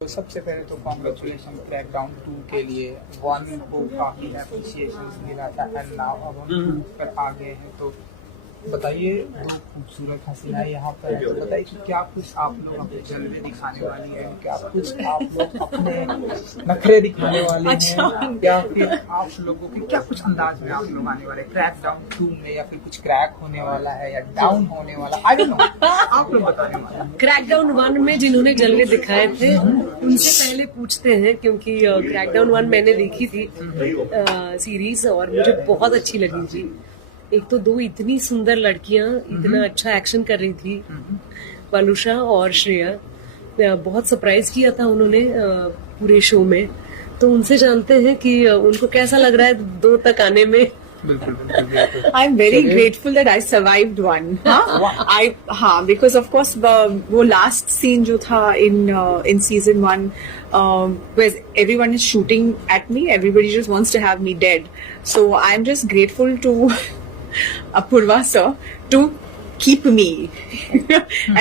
तो सबसे पहले तो कॉन्ग्रेचुलेशन क्रैकडाउन 2 के लिए। 1 को काफी अप्रिसिएशन मिला था एंड नाउ अब हम 2 पर आ गए हैं। तो बताइए, दो खूबसूरत हसीनाएं यहाँ पर है, तो बताइए कि क्या कुछ आप लोग अपने जलवे दिखाने वाली है, क्या कुछ आप लोग अपने नखरे दिखाने वाले हैं, या फिर आप लोगों के क्या कुछ अंदाज में आप लोग आने वाले क्रैकडाउन 2 में, या फिर कुछ क्रैक होने वाला है या डाउन होने वाला, आई डोंट नो, आप लोग बताने वाले हैं। क्रैकडाउन 1 में जिन्होंने जलवे दिखाए थे उनसे पहले पूछते हैं, क्योंकि क्रैकडाउन 1 मैंने देखी थी सीरीज और मुझे बहुत अच्छी लगी थी। एक तो दो इतनी सुंदर लड़कियां इतना अच्छा एक्शन कर रही थी, वालुषा और श्रेया, बहुत सरप्राइज किया था उन्होंने पूरे शो में। तो उनसे जानते हैं कि उनको कैसा लग रहा है 2 तक आने में। I am very grateful that I survived 1। हाँ, बिकॉज ऑफ कोर्स वो लास्ट सीन जो था इन season 1 where everyone is shooting at me, everybody just wants to have me dead. So I am just grateful to Apurva sir to keep me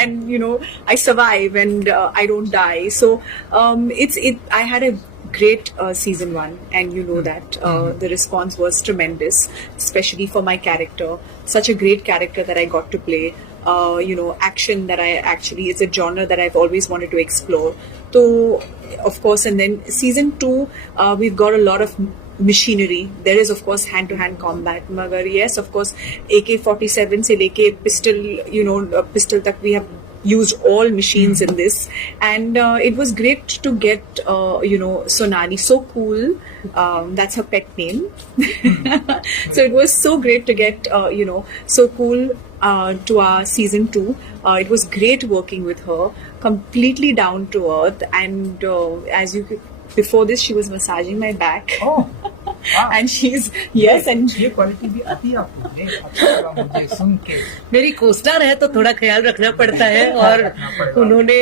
and I survive and I don't die. So I had a great season 1 and that the response was tremendous, especially for my character. Such a great character that I got to play. Action that it's a genre that I've always wanted to explore. So of course, and then season 2 we've got a lot of machinery. There is of course hand-to-hand combat. Magar yes, of course, AK-47 se leke pistol, pistol tak we have used all machines in this, and it was great to get Sonali, so cool. That's her pet name. So it was so great to get so cool to our season 2. It was great working with her, completely down to earth, and as you could, before this she was massaging my back. And she's and ये quality भी आती है आपको, अच्छा लगा मुझे सुन के। मेरी कोस्टार है तो थोड़ा ख्याल रखना पड़ता है, और उन्होंने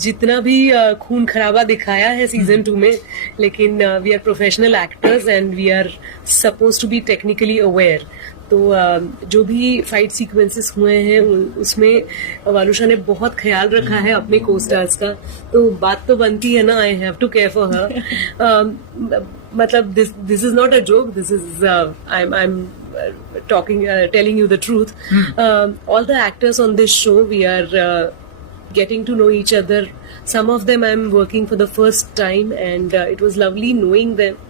जितना भी खून खराबा दिखाया है सीजन 2 में, लेकिन we are professional actors and we are suppose to be technically aware. तो जो भी फाइट सीक्वेंसेस हुए हैं उसमें वालुषा ने बहुत ख्याल रखा है अपने कोस्टार्स का। तो बात तो बनती है ना, I have to care for her. मतलब this is not a joke, this is I am telling you the truth. All the actors on this show, we are getting to know each other. Some of them I'm working for the first time, and it was lovely knowing them.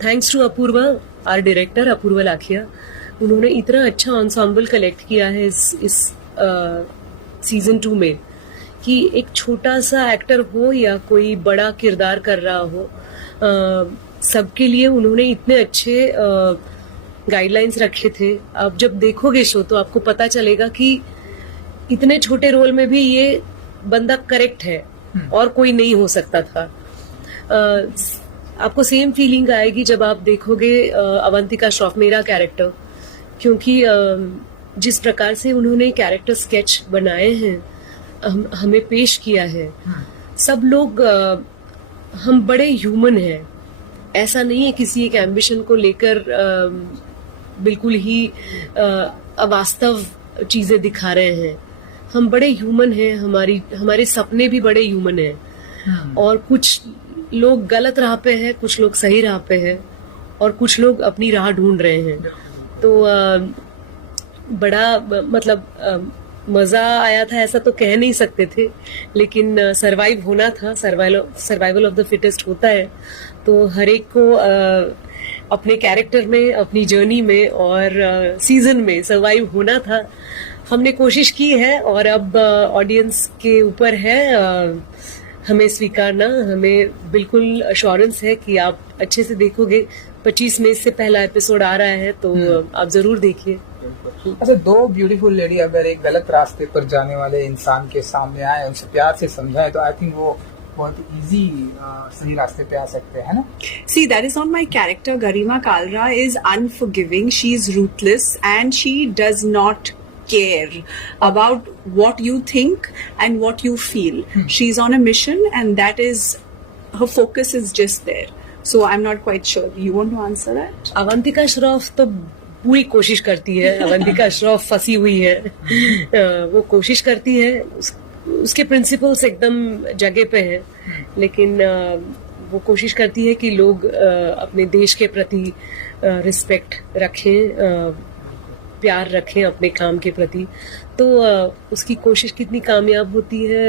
Thanks to Apurva, our director Apurva Lakhia, उन्होंने इतना अच्छा ensemble collect किया है इस season 2 में, कि एक छोटा सा एक्टर हो या कोई बड़ा किरदार कर रहा हो, सबके लिए उन्होंने इतने अच्छे गाइडलाइंस रखे थे। अब जब देखोगे शो तो आपको पता चलेगा कि इतने छोटे रोल में भी ये बंदा करेक्ट है और कोई नहीं हो सकता था। आपको सेम फीलिंग आएगी जब आप देखोगे अवंतिका श्रॉफ, मेरा कैरेक्टर, क्योंकि जिस प्रकार से उन्होंने कैरेक्टर स्केच बनाए हैं, हमें पेश किया है, सब लोग हम बड़े ह्यूमन हैं। ऐसा नहीं है किसी एक एम्बिशन को लेकर बिल्कुल ही अवास्तव चीजें दिखा रहे हैं। हम बड़े ह्यूमन हैं, हमारे सपने भी बड़े ह्यूमन हैं, और कुछ लोग गलत राह पे हैं, कुछ लोग सही राह पे हैं, और कुछ लोग अपनी राह ढूंढ रहे हैं। तो बड़ा मतलब मजा आया था, ऐसा तो कह नहीं सकते थे, लेकिन सरवाइव होना था, सर्वाइवल ऑफ द फिटेस्ट होता है। तो हर एक को अपने कैरेक्टर में, अपनी जर्नी में और सीजन में सरवाइव होना था। हमने कोशिश की है, और अब ऑडियंस के ऊपर है हमें स्वीकारना। हमें बिल्कुल अश्योरेंस है कि आप अच्छे से देखोगे। 25 मई से पहला एपिसोड आ रहा है, तो आप जरूर देखिए। अच्छा, 2 ब्यूटीफुल लेडी अगर एक गलत रास्ते पर जाने वाले इंसान के सामने आए, उनसे प्यार से समझाए, तो आई थिंक वो बहुत इजी सही रास्ते पे आ सकते हैं ना। See, that is not my character. Garima Kalra is unforgiving. She is ruthless, and she does not care about what you think and what you feel. She's on a mission, and that is her focus is just there. So I'm not quite sure. You want to answer that? Avantika Shroff तो पूरी कोशिश करती है। अवंतिका श्रॉफ फंसी हुई है, वो कोशिश करती है, उसके प्रिंसिपल्स एकदम जगह पे हैं, लेकिन वो कोशिश करती है कि लोग अपने देश के प्रति रिस्पेक्ट रखें, प्यार रखें अपने काम के प्रति। तो उसकी कोशिश कितनी कामयाब होती है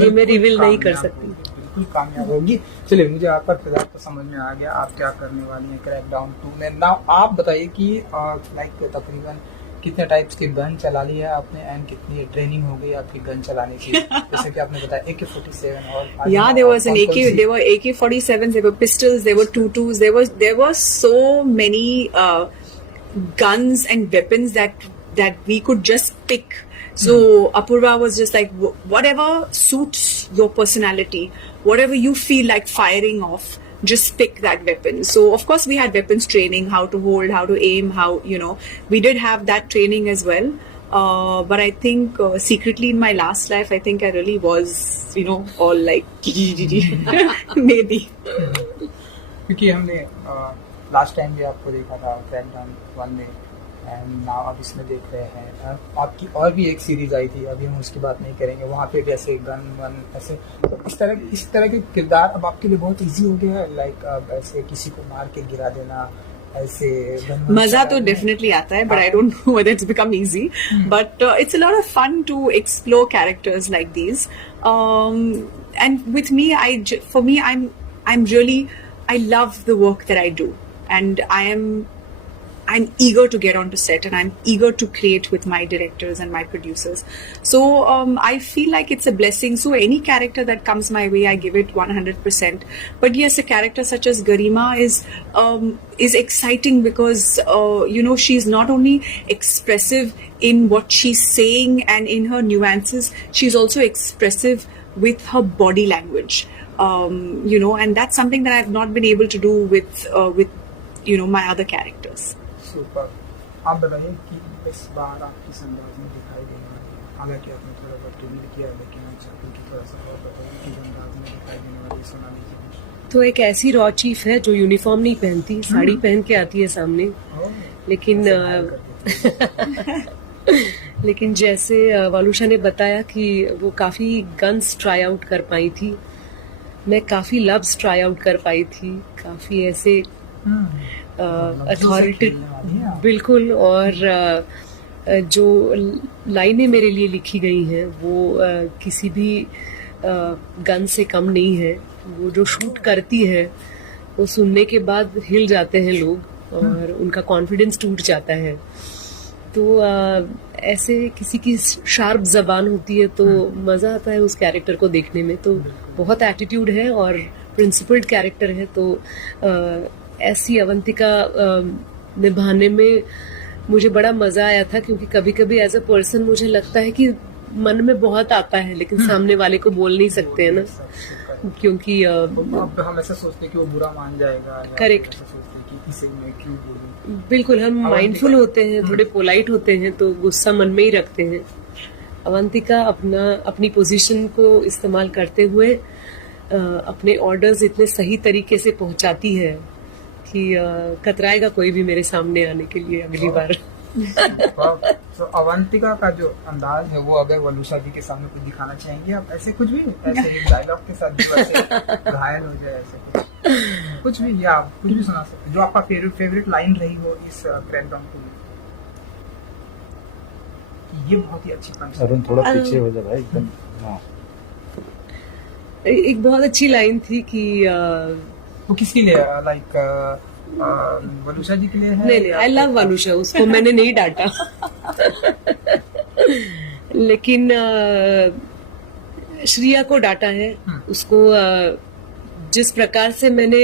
ये मैं रिवील नहीं कर सकती। बिल्कुल कामयाब होगी। चलिए, मुझे आपका किरदार तो समझ में आ गया, आप क्या करने वाली हैं क्रैकडाउन 2 में। नाउ आप बताइए कि लाइक तकरीबन कितने टाइप्स के गन चला लिया आपने एंड कितनी ट्रेनिंग हो गई आपकी गन चलाने की? जैसे कि आपने बताया AK-47 और yeah, there was an AK, there were AK-47s, there were pistols, there were 22s, there were so many guns and weapons that we could just pick. So Apurva was just like, whatever suits your personality, whatever you feel like firing off, just pick that weapon. So of course we had weapons training, how to hold, how to aim, how, you know, we did have that training as well. But I think secretly in my last life, I think I really was, you know, all like maybe. क्योंकि हमने last time भी आपको देखा था crackdown 1 में and now अब इसमें देख रहे हैं। आपकी और भी एक सीरीज आई थी, अभी हम उसकी बात नहीं करेंगे, वहाँ पे जैसे गन वन ऐसे, तो इस तरह के किरदार अब आपके लिए बहुत इजी हो गया है, लाइक अब ऐसे किसी को मार के गिरा देना, ऐसे मजा तो डेफिनेटली आता है, but I don't know whether it's become easy, but it's a lot of fun to explore characters like these, and with me for me I'm really, I love the work that I do, and I'm eager to get onto set, and I'm eager to create with my directors and my producers. So I feel like it's a blessing. So any character that comes my way, I give it 100%. But yes, a character such as Garima is exciting because you know, she's not only expressive in what she's saying and in her nuances, she's also expressive with her body language. You know, and that's something that I've not been able to do with you know, my other characters. Super. आप बताइए कि इस बार आप किस अंदाज में दिखाई देने वाली है? हालांकि आपने थोड़ा बहुत रिवील किया, लेकिन हम चाहते हैं कि थोड़ा सा और बताइए किस अंदाज में दिखाई देने वाली है, सुना लीजिए। तो एक ऐसी रॉ चीफ है जो यूनिफॉर्म नहीं पहनती, साड़ी पहन के आती है सामने, लेकिन लेकिन जैसे वालुषा ने बताया कि वो काफी गन्स ट्राई आउट कर पाई थी, मैं काफी लव्स ट्राई आउट कर पाई थी, काफी ऐसे अथॉरिटी बिल्कुल, और जो लाइनें मेरे लिए लिखी गई हैं वो किसी भी गन से कम नहीं है। वो जो शूट करती है वो सुनने के बाद हिल जाते हैं लोग और उनका कॉन्फिडेंस टूट जाता है। तो ऐसे किसी की शार्प जबान होती है तो मजा आता है उस कैरेक्टर को देखने में। तो बहुत एटीट्यूड है और प्रिंसिपल्ड कैरेक्टर है, तो ऐसी अवंतिका निभाने में मुझे बड़ा मजा आया था, क्योंकि कभी कभी एज अ पर्सन मुझे लगता है कि मन में बहुत आता है लेकिन सामने वाले को बोल नहीं सकते हैं ना, क्योंकि हम ऐसा सोचते हैं कि वो बुरा मान जाएगा। करेक्ट, कि इसे मैं क्यों बोलूं। बिल्कुल, हम माइंडफुल होते हैं, थोड़े पोलाइट होते हैं, तो गुस्सा मन में ही रखते हैं। अवंतिका अपनी पोजीशन को इस्तेमाल करते हुए अपने ऑर्डर्स इतने सही तरीके से पहुंचाती है कि कतराएगा कोई भी मेरे सामने आने के लिए अगली बार। तो अवंतिका का जो अंदाज है वो अगर वलुषा जी के सामने कुछ दिखाना चाहेंगे आप, ऐसे कुछ भी ऐसे डायलॉग के साथ जो ऐसे घायल हो जाए, ऐसे कुछ भी, या आप कुछ भी सुना सकते जो आपका फेवरेट लाइन रही हो इस क्रैकडाउन को? ये बहुत ही अच्छी पंच। अरुण थोड़ा पीछे हो जा भाई एकदम। हाँ, एक बहुत अच्छी लाइन थी कि वो किसके लिए, लाइक वलुषा जी के लिए है? नहीं, आई लव वलुषा, उसको मैंने नहीं डांटा लेकिन श्रिया को डांटा है। उसको जिस प्रकार से मैंने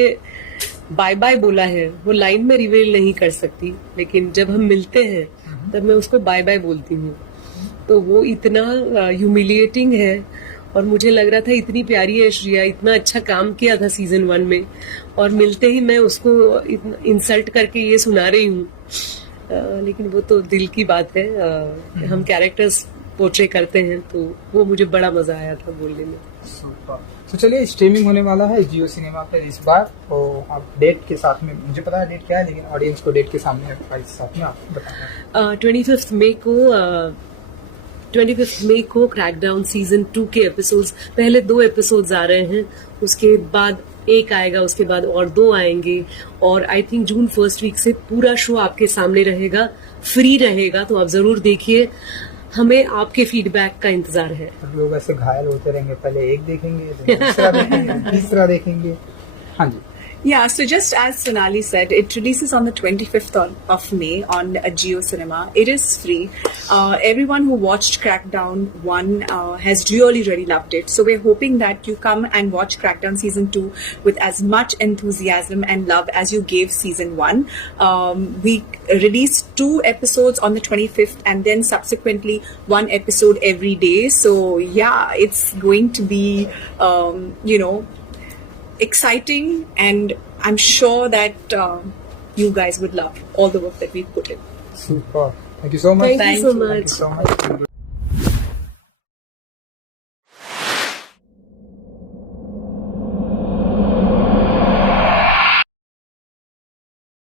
बाय बाय बोला है वो लाइन में रिवील नहीं कर सकती, लेकिन जब हम मिलते हैं तब मैं उसको बाय बाय बोलती हूँ। तो वो इतना ह्यूमिलिएटिंग है और मुझे लग रहा था इतनी प्यारी है श्रिया, इतना अच्छा काम किया था सीजन 1 में, और मिलते ही मैं उसको इंसल्ट करके ये सुना रही हूँ। लेकिन वो तो दिल की बात है, हम कैरेक्टर्स पोर्ट्रे करते हैं, तो वो मुझे बड़ा मजा आया था बोलने में। तो चलिए, स्ट्रीमिंग होने वाला है जियो सिनेमा पे इस बार, तो आप डेट के साथ में, मुझे पता है डेट क्या है, लेकिन ऑडियंस को डेट के सामने साथ में आप बताना। 25 मई को 25 मई को क्रैकडाउन सीजन 2 के एपिसोड्स, पहले 2 एपिसोड्स आ रहे हैं, उसके बाद एक आएगा, उसके बाद और 2 आएंगे, और I think June first week से पूरा शो आपके सामने रहेगा, फ्री रहेगा, तो आप जरूर देखिए। हमें आपके फीडबैक का इंतजार है। लोग ऐसे घायल होते रहेंगे, पहले एक देखेंगे, दूसरा देखेंगे, तीसरा देखेंगे। हाँ जी। Yeah, so just as Sonali said, it releases on the 25th of May on Jio Cinema. It is free. Everyone who watched Crackdown 1 has really loved it. So we're hoping that you come and watch Crackdown Season 2 with as much enthusiasm and love as you gave Season 1. We released 2 episodes on the 25th and then subsequently 1 episode every day. So yeah, it's going to be, exciting, and I'm sure that you guys would love all the work that we've put in. Super. Thank you so much. Thank you so much. Thank you so much.